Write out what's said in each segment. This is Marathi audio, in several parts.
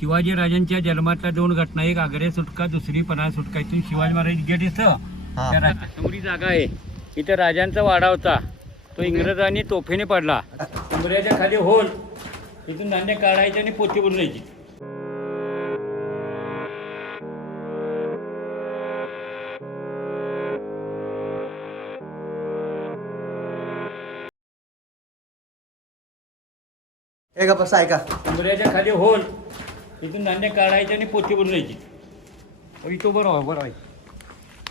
शिवाजी राजांच्या जन्मातल्या दोन घटना, एक आग्रे सुटका, दुसरी पन्हाळ सुटका. इथून शिवाजी महाराज गेट दिसतं त्या समोरी जागा आहे. इथे राजांचा वाडा होता, तो इंग्रजांनी तोफेने पडला. उंबऱ्याच्या खाली होल, इथून धान्य काढायचे आणि पोती बुरलायची. ऐका उंबऱ्याच्या खाली होल, इथून धान्य काढायचे आणि पोती बुरलायची. तो बरोबर आहे.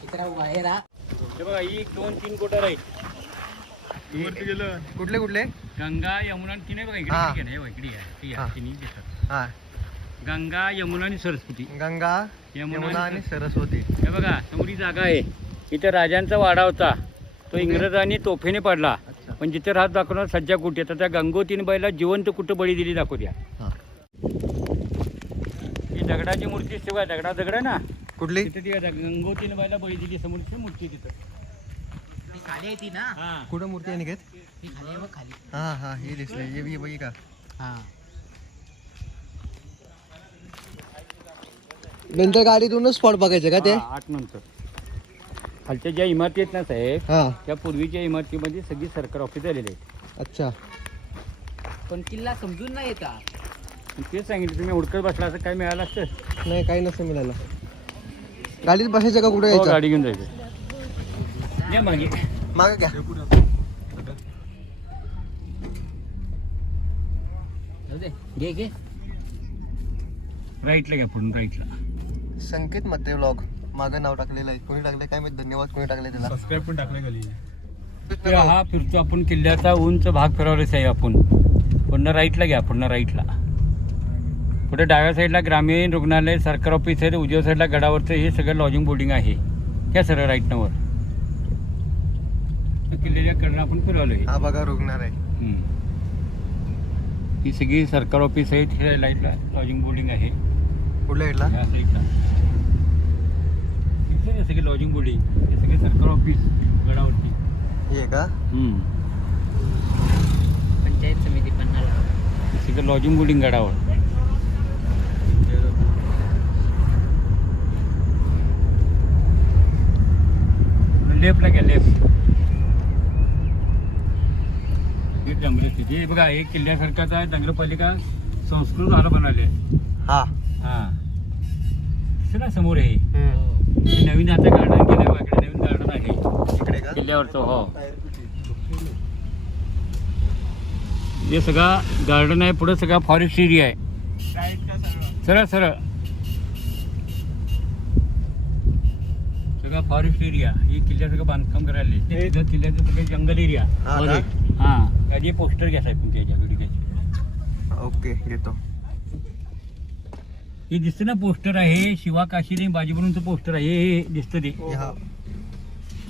हे बघा, ही 2-3 कोटर आहेत. कुठले कुठले? गंगा, यमुना, तिने बघा इकडे इकडे आहे. गंगा, यमुना आणि सरस्वती. गंगा, यमुना आणि सरस्वती. हे बघा समोरी जागा आहे. इथे राजांचा वाडा होता, तो इंग्रजांनी तोफेने पडला. पण जिथे राहत दाखवणार सज्जा कुठे, तर त्या गंगोतीन बाईला जिवंत कुठं बळी दिली दाखवू द्या. ही दगडाची मूर्ती शिवाय दगड ना कुठली? तिथे ती गंगोतीन बाईला बळी दिली. समोरची मूर्ती तिथं खाली आहे ती ना. कुठं मूर्ती आहे निकेत? ती खाली आहे बघ खाली. हा हे दिसले. हे बघी का? नंतर गाडीतूनच स्पॉट बघायचे का ते? 8 नंतर खालच्या ज्या इमारती आहेत ना साहेब, त्या पूर्वीच्या इमारतीमध्ये सगळी सरकार ऑफिस आलेले आहेत. अच्छा. पण किल्ला समजून नाही येता. तेच सांगितलं, तुम्ही हुडकत बसला असं काय मिळालं असतं? नाही, काही नसतं मिळालं. गाडीत बसायचं का? कुठे हो, यायचं? गाडी घेऊन जायचं. या मागे मागे घ्या. घे राईटला घ्या, पुढून राईटला. संकेत मते व्लॉग मागं नाव टाकलेलं आहे. कोणी टाकलंय काय माहित, धन्यवाद कोणी टाकलंय त्याला. सबस्क्राईब पण टाकले खाली. ते हा फिरतो आपण किल्ल्याचा उंच भाग फिरवलेच आहे आपण. पुन्हा राईटला घ्या, पुन्हा राईटला. पुढे डाव्या साईडला ग्रामीण रुग्णालय, सरकार ऑफिस आहे. उजव्या साईडला गडावरचं हे सगळं लॉजिंग बोर्डिंग आहे. त्या सरळ राईटनं वर किल्ल्याच्या कडनं आपण फिरवलं. हा बघा रुग्णालय. ही सगळी सरकार ऑफिस आहे. तिथे लाईटला लॉजिंग बोर्डिंग आहे. कुठल्या साईडला? या साईडला हे सगळे लॉजिंग बोर्डिंग, हे सगळे सरकार ऑफिस गडावरती. हे का? पंचायत समिती पन्हाळा. हे सगळं लॉजिंग बोर्डिंग गडावर. लेफ्टला घ्या, लेफ्ट. जंगल तिथे बघा, हे किल्ल्यासारखाच आहे. डंगरपालिका संस्कृत झाला बनवले. हा ना समोर आहे. हे नवीन आता गार्डन केलं. इकडे नवीन गार्डन आहे इकडे का? किल्ल्यावरचं. हो, हे सगळा गार्डन आहे. पुढे सगळा फॉरेस्ट एरिया आहे. सरळ सरळ सगळा फॉरेस्ट एरिया. हे किल्ल्याचं बांधकाम करायला. किल्ल्याचं सगळं जंगल एरिया. जे पोस्टर घ्या साहेब तुमच्या याच्या व्हिडिओ. ओके, घेतो. हे दिसतं ना पोस्टर आहे, शिवा काशीने बाजीबरूंचं पोस्टर आहे. हे दिसतं ते.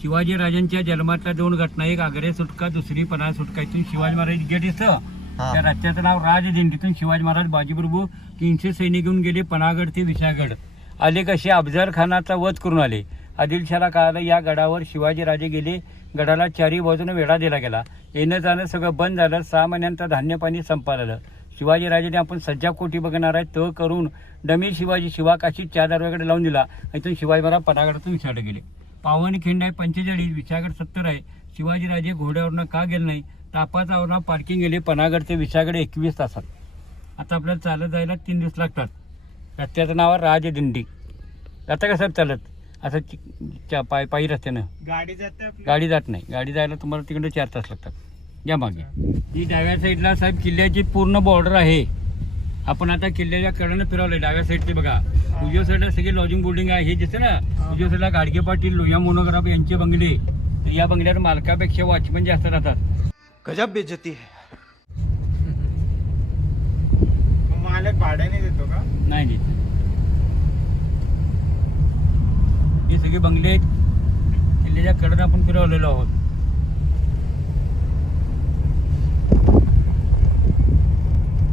शिवाजी राजांच्या जन्मातल्या दोन घटना, एक आग्रे सुटका, दुसरी पन्हाळ सुटका. इथून शिवाजी महाराज गेट दिसतं. त्या रस्त्याचं नाव राजदिंडीतून शिवाजी महाराज बाजीप्रभू 300 सैनिक घेऊन गेले पन्हागड ते विशाळगड. आले कसे? अफजल खानाचा वध करून आले. आदिलशाला काळाला या गडावर शिवाजी राजे गेले. गडाला चारी बाजूने वेढा दिला गेला. येणं जाणं सगळं बंद झालं. 6 महिन्यांचं धान्य पाणी संपालं. शिवाजी राजाने आपण सज्जा कोठी बघणार आहे तो करून डमी शिवाजी शिवा काशी 4 दरवाजाकडे लावून दिला. इथून शिवाजी महाराज पन्हागडातून विशाळगड गेले. पावनखिंड आहे 45, विशाळगड 70 आहे. शिवाजी राजे घोड्यावरनं का गेले नाही? तापाचावरनं पार्किंग गेले. पन्हागड ते विशाळगड 21 तासात. आता आपल्याला चालत जायला 3 दिवस लागतात. रस्त्याचं नाव आहे राजदिंडी. आता कसं चालत? असं पायी रस्त्यानं गाडी जात नाही. गाडी जायला तुम्हाला तिकडे 4 तास लागतात. या मागे ही डाव्या साईडला साहेब किल्ल्याची पूर्ण बॉर्डर आहे. आपण आता किल्ल्याच्या कडेनं फिरवलंय. डाव्या साईडचे बघा, उजव्या साईडला सगळी लॉजिंग बोर्डिंग आहे. हे दिसतं ना, उजव्या साईडला गाडगे पाटील, लोहिया मोनोग्राफ यांचे बंगले. तर या बंगल्यात मालकापेक्षा वॉचमन जास्त राहतात. गजब बेइज्जती है. मालक भाड्याने देतो का? नाही देत. हे सगळे बंगले आहेत. किल्ल्याच्या कडेनं आपण फिरवलेलो आहोत.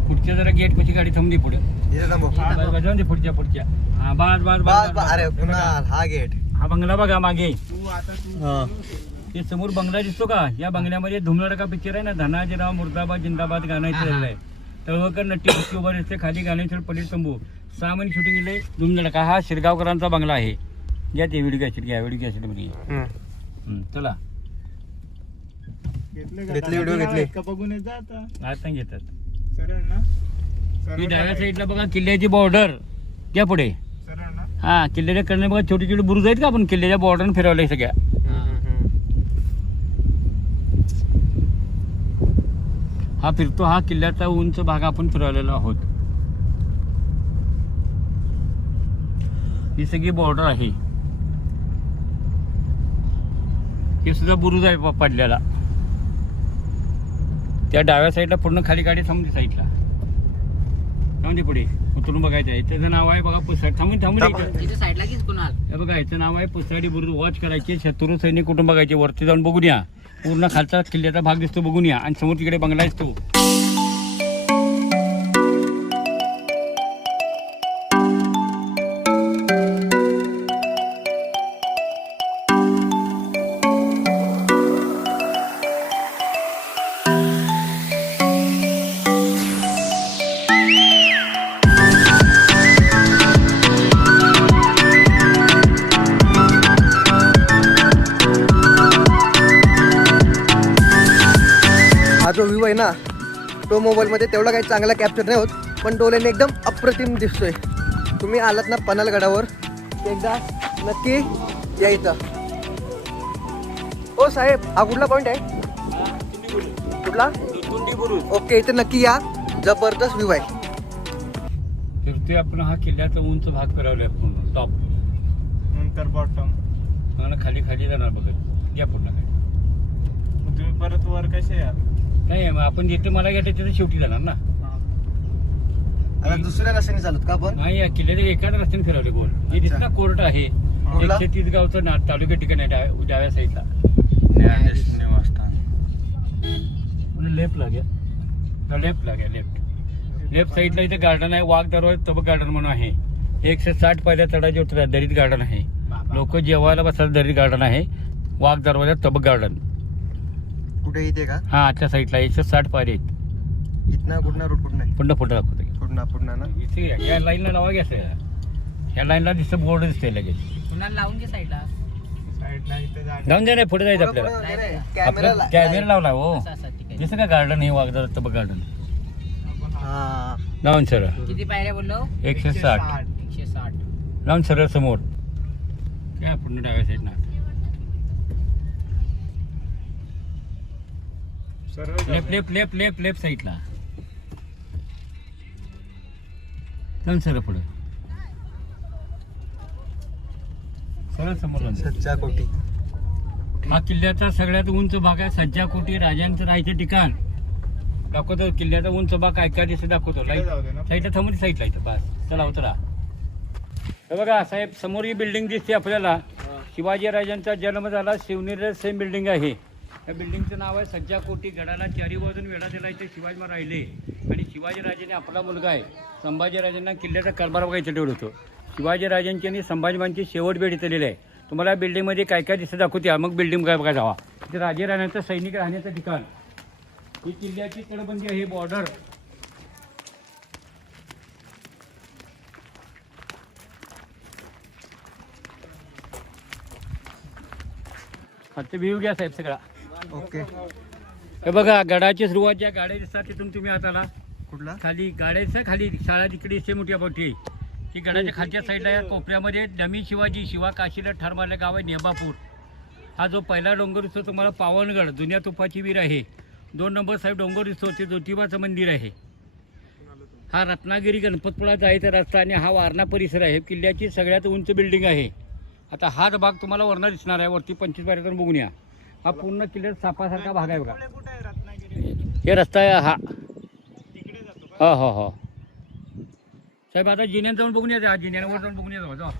पुढच्या जरा गेट पशी गाडी थांबली पुढे. जाऊन दे पुढच्या. हा बस. अरे कुणाल, हा गेट. हा बंगला बघा मागे. हे समोर बंगला दिसतो का? या बंगल्यामध्ये धुमलडका पिक्चर आहे ना, धनाजीराव मुर्दाबाद जिंदाबाद गाणं इथे आहे. तळवकर नट्टी कुस्ती उभा रस्ते खाली गाण्याचे पलीड तंबू 6 महिने शूटिंग केले धुमधडका. हा शिरगावकरांचा बंगला आहे. घ्या ते व्हिडिओ कॅसेट घ्या व्हिडिओ कॅसेट मध्ये चला घेतले व्हिडिओ घेतले का बघून येत जा आता आता घेतात. सरळ ना ही डाव्या साईडला बघा किल्ल्याची बॉर्डर घ्या पुढे. सरळ ना हा किल्ल्याच्या कडे बघा छोटे छोटे बुरुज आहेत का आपण किल्ल्याच्या बॉर्डर फिरवलंय सगळ्या. हा फिरतो हा किल्ल्याचा उंच भाग आपण फिरवलेला आहोत. ही सगळी बॉर्डर आहे. हे सुद्धा बुरुज आहे पडलेला. त्या डाव्या साईडला पूर्ण खाली गाडी थांबली साईडला थांबली पुढे उतरून बघायचं आहे. त्याचं नाव आहे बघा पुसाडी. थांबून तिथे साईडला की कुणाल हे बघा याचं नाव आहे पुसाडी बुरुज. वॉच करायचे शत्रू सैनिक कुठून बघायचे वरती जाऊन बघून या. पूर्ण खालचा किल्ल्याचा भाग दिसतो बघून या. आणि समोर तिकडे बंगला असतो. हा जो व्ह्यू आहे ना तो मोबाईलमध्ये तेवढा काही चांगला कॅप्चर नाही होत पण डोळ्याने एकदम अप्रतिम दिसतोय. तुम्ही आलात ना पन्हाळगडावर एकदा नक्की या इथं. हो साहेब हा कुठला पॉईंट आहे कुठला? ओके इथे नक्की या. जबरदस्त व्ह्यू आहे. फिरतोय आपण हा किल्ल्याचा उंच भाग फिरवलाय पूर्ण टॉप. नंतर बॉटम मला खाली खाली जाणार बघत या पूर्ण खाली. तुम्ही परत वर कसे याल? नाही मग आपण जिथे मला घ्यायचं तिथे शेवटी जाणार ना. आता दुसऱ्या रस्त्याने चालत का आपण? नाही या किल्ल्याच्या एकाच रस्त्याने फिरवले गोल. हे दिसत ना कोर्ट आहे कुठला? 130 गावचं ना तालुक्या ठिकाण आहे डाव्या साईडला. लेफ्ट लागेल लेफ्ट साईडला इथे गार्डन आहे. वाघ दरवाजा तबक गार्डन म्हणून आहे. 160 पायऱ्या चढायचे उतरायचे दरीत गार्डन आहे. लोक जेवायला बसतात दरीत गार्डन आहे. वाघ दरवाजा तबक गार्डन कुठे इथे का? हा त्या साईडला 160 पायऱ्या आहेत. इथना कुठना रूट कुठना पुन्हा फोटो दाखवतो पुढना ना इथे या लाईनला लावा घ्या सर. ह्या लाईनला दिसतं बोर्ड दिसते लगेच. कुणाल लावून घे साईडला साईडला इथे जागा जाऊन द्या नाही पुढे जायचं आपल्याला. आपला कॅमेरा लावला हो दिसतं का गार्डन हे वाघ दरवाजा तबक गार्डन लावून सर. किती पायऱ्या बोललो? 160 160. लावून सरळ समोर काय पूर्ण डाव्या साईडना सरळ लेफ्ट साईडला चल सर पुढे सरळ समोर लावून. सच्चा कोटी. हा किल्ल्याचा सगळ्यात उंच भाग आहे. सज्जाकोटी राजांचं राहायचं ठिकाण दाखवतो. किल्ल्याचा उंच भाग काय काय दिसतं दाखवतो. जाऊ दे ना. साईडला थांबून साईडला इथं बस चला उतरा. हे बघा साहेब समोर ही बिल्डिंग दिसते आपल्याला. शिवाजी राजांचा जन्म झाला शिवनेरी सेम बिल्डिंग आहे. या बिल्डिंगचं नाव आहे सज्जाकोटी. गडाला चारी बाजून वेढा दिला. इथे शिवाजी महाराज राहिले आणि शिवाजी राजाने आपला मुलगा आहे संभाजी राजांना किल्ल्याचा कारभार बघायचं ठेवलं होतं. शिवाजी राजांची आणि संभाजी महाराजांची शेवट भेट इथलेली आहे. तुम्हाला बिल्डिंगमध्ये काय काय दिसतं दाखवते. मग बिल्डिंग काय बघा जावा. इथे राजे राण्याचं सैनिक राहण्याचं ठिकाण. ही किल्ल्याची तटबंदी आहे बॉर्डर. आता व्ह्यू घ्या साहेब सगळा. ओके हे बघा गडाची सुरुवात ज्या गाड्या दिसतात तिथून तुम्ही आता आला कुठला? खाली गाड्या दिसतात खाली शाळा तिकडे दिसते मोठी मोठी. ती गडाच्या खालच्या साईडला या कोपऱ्यामध्ये डमी शिवाजी शिवा काशीला ठार मारलं गाव आहे नेबापूर. हा जो पहिला डोंगर दिसतो तुम्हाला पावनगड जुन्या तुपाची वीर आहे. 2 नंबर साहेब डोंगर दिसतो ते ज्योतिबाचं मंदिर आहे. हा रत्नागिरी गणपतपुळा जायचा रस्ता आणि हा वारणा परिसर आहे. किल्ल्याची सगळ्यात उंच बिल्डिंग आहे. आता हाच भाग तुम्हाला वरनं दिसणार आहे. वरती 25 पायऱ्यातून बघून या. हा पूर्ण किल्ल्यात सापासारखा भाग आहे बघा. कुठे आहे रत्नागिरी? हे रस्ता आहे हा. तिकडे जातो का? हो साहेब आता जिन्यात जाऊन बघून या. जिन्यावर जाऊन बघून या जा.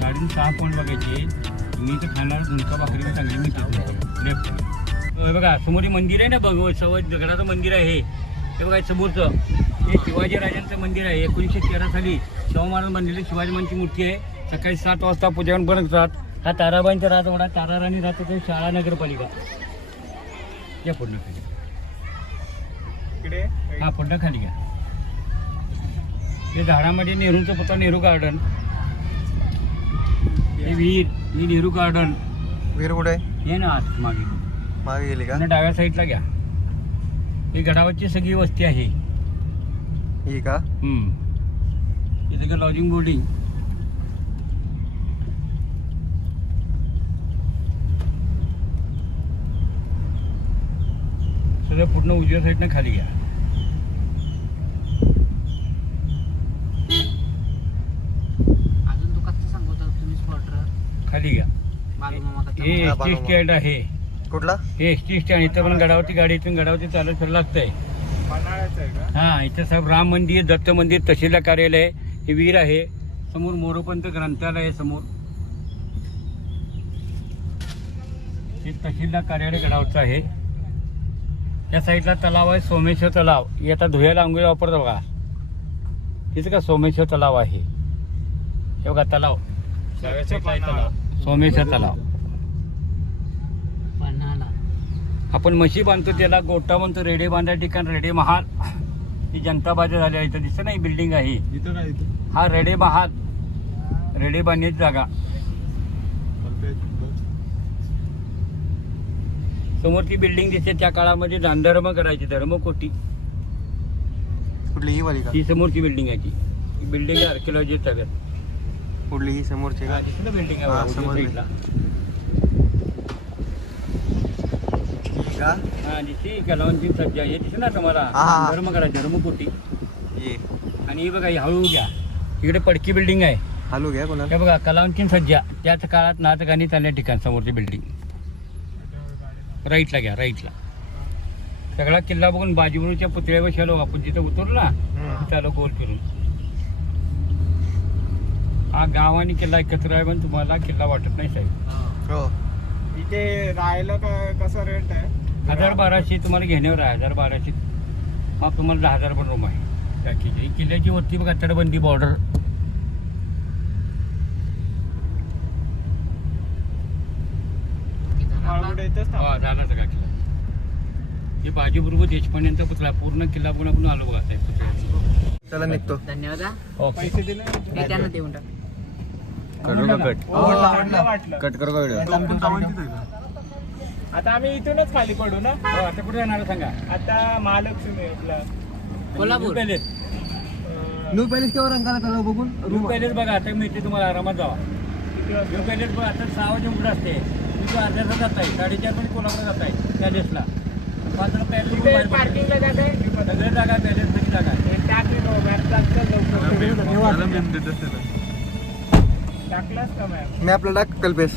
गाडीने 6 पॉईंट बघायचे. मी तर खाणार झुणका भाकरी चांगली मी लेफ्ट. बघा समोर मंदिर आहे ना भगवत सवय दगडाचं मंदिर आहे. हे बघा समोरचं हे शिवाजी राजांचं मंदिर आहे. 1913 साली शाहू महाराज बांधलेली शिवाजी महाराजांची मूर्ती आहे. सकाळी 7 वाजता पूजावून बंद करतात. हा ताराबाईंचा राजवाडा, ताराराणी राहत होते, शाळा नगरपालिका. या पूर्ण खाली इकडे हा पूर्ण खाली घ्या. हे झाडामध्ये नेहरूंचं पुतळा, नेहरू गार्डन. हे विहीर, ही नेहरू गार्डन. वीर कुठे आहे? हे ना आत मागे मागे गेली का? आणि डाव्या साईडला घ्या. ही गडावरची सगळी वस्ती आहे. ही का? इथे का लॉजिंग बोर्डिंग. सगळं पूर्ण उजव्या साईडनं खाली घ्या. अजून तू कसं सांगतो तुम्ही स्पॉटर खाली घ्या. बालूमामा हे कथा हा, एस टी बाळूमामा. स्टँड आहे. कुठला? हे एस टी स्टँड. इथं पण गडावरती गाडी इथून गडावरती चालत फिरायला लागतंय. पन्हाळ्याचं आहे का? हा इथं साहेब राम मंदिर, दत्त मंदिर, तहसीलदार कार्यालय, हे वीर आहे. समोर मोरोपंत ग्रंथालय आहे समोर. हे तहसीलदार कार्यालय गडावरचं आहे. या साईडला तलाव आहे, सोमेश्वर तलाव. हे आता धुयाला आंघोळी वापरतो बघा. तिथं का सोमेश्वर तलाव आहे. हे बघा तलाव, डाव्या साईडला आहे तलाव, सोमेश्वर तलाव. पन्हाळा. आपण म्हशी बांधतो त्याला गोटा म्हणतो. रेडे बांधाय ठिकाण रेडे महाल. ही जनता बाजार झाली आहे. इथं दिसतं नाही बिल्डिंग आहे. इथं काय इथं? हा रेडे महाल, रेडे बांधण्याची जागा. समोर ती बिल्डिंग दिसते. त्या काळामध्ये दानधर्म करायची, धर्मकोटी. कुठली? ही वाली का? ही समोरची बिल्डिंग आहे. ती बिल्डिंग आहे आर्किओलॉजी सगळ्यात. कुठली? ही समोरची का? दिसलं बिल्डिंग हा, आहे समोरची. साईडला. ही का? हा दिसते कलावंती सज्जा. हे दिसलं ना तुम्हाला, हा. धर्म करायचं, धर्मकोटी. ये आणि ही बघा ही हळू घ्या. इकडे पडकी बिल्डिंग आहे. हालू घ्या कोणाला? हे बघा कलावंती सज्जा. त्याच काळात नाचगाणी चालल्या ठिकाण समोरची बिल्डिंग. राईटला घ्या, राईटला. सगळा किल्ला बघून बाजीबरूच्या पुतळ्यावर शालो आपण जिथं उतरलो ना तिथं आलो गोल फिरून. हा गाव आणि किल्ला एकत्र आहे, पण तुम्हाला किल्ला वाटत नाही साहेब. हो. इथे राहायला कसं रेट आहे? 1000-1200 तुम्हाला घेण्यावर आहे. 1000-1200 मग तुम्हाला 10,000 पण रूम आहे. पॅकेज ही किल्ल्याची वरती बघा तटबंदी बॉर्डर. माळगुडे इथंच थांबा. हा झाला सगळा किल्ला. हे बाजीप्रभू देशपांड्यांचा पुतळा. पूर्ण किल्ला बघून आपण आलो बघा साहेब पुतळ्याची. चला निघतो. धन्यवाद हा. ओके. पैसे दिले? हे त्यांना देऊन टाक. करू का कट? वाटलं. कट करू का व्हिडिओ? आता आम्ही इथूनच खाली पडू ना. हो, आता कुठे जाणार सांगा? आता महालक्ष्मी आपला कोल्हापूर. पॅलेस. न्यू पॅलेस केव्हा रंगाला तलाव बघून न्यू पॅलेस बघा आता मिळते तुम्हाला. आरामात जावा. किती वाजता? न्यू पॅलेस बघा आता 6 वाजे उघड असते. तुम्ही अर्ध्या तास जाताय, 4:30 पण कोल्हापूर जाताय पॅलेसला. 5 पॅलेस इथे पार्किंगला जागा आहे? सगळे जागा पॅलेस सगळी जागा आहे. हे टाकली हो, मॅप टाकलं लवकर. टाकलास का मॅम? मॅपला टाक कल्पेश.